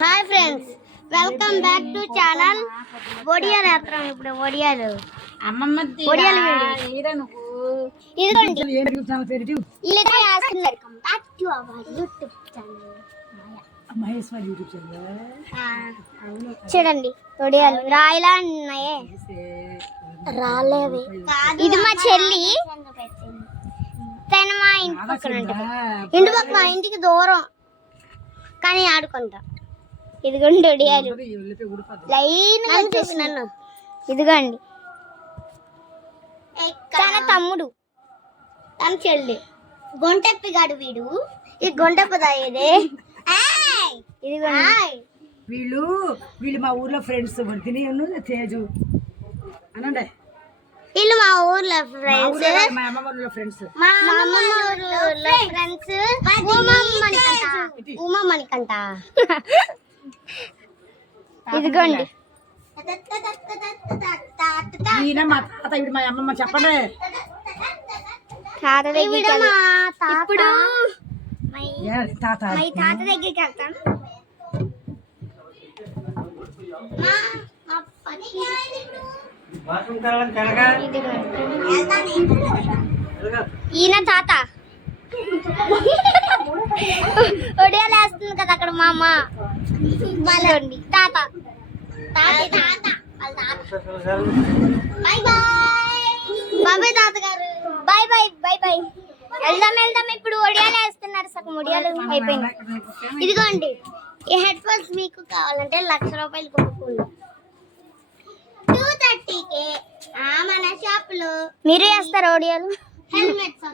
Hi friends, welcome back to channel. ఒడియాలు వేస్తాం ఇప్పుడు. ఒడియాలు అమ్మమ్మ ఒడియాలు ఇదిగోండి. చూడండి, ఒడియాలు రాయిలా ఉన్నాయే, రాలేవి. ఇది మా చెల్లి, తను మా ఇంటి పక్కన ఉంటుంది. ఇంటి పక్కన, ఇంటికి దూరం, కానీ ఆడుకుంటా. ఇదిగోండి ఒడియాలు లైన్ వచ్చేసి నన్ను. ఇదిగోండి తన తమ్ముడు, తన చెల్లి. గొంటెప్పిగాడు వీడు. ఈ గొంటెప్పదాయేదే. ఇదిగోండి వీళ్ళు మా ఊర్లో ఫ్రెండ్స్. వర్ధిని తేజు అనండి. వీళ్ళు మా ఊర్లో ఫ్రెండ్స్. మా అమ్మమ్మ ఊర్లో ఫ్రెండ్స్. మా అమ్మమ్మ ఊర్లో ఫ్రెండ్స్. ఉమా మణికంట. ఇదిగోండి ఈయన మా తాత. ఇప్పుడు మా అమ్మమ్మ చెప్పండి. తాత దగ్గరికి ఇప్పుడు తాత తాత దగ్గరికి వెళ్తాం. ఈయన తాత. ఒడియాలు వేస్తుంది కదా అక్కడ మా అమ్మ. వాళ్ళండి తాత. బాయ్ బాయ్ తాతగారు. Bye bye bye bye. వెళ్దాం. ఇప్పుడు ఒడియాలు వేస్తున్నారు. సగం ఒడియాలు అయిపోయింది. ఇదిగోండి, ఈ హెడ్ ఫోన్స్ మీకు కావాలంటే 1,00,000 రూపాయలు కొనుక్కోండి. 230K మన షాప్ లో. మీరు వేస్తారు ఒడియాలు? హెల్మెట్స్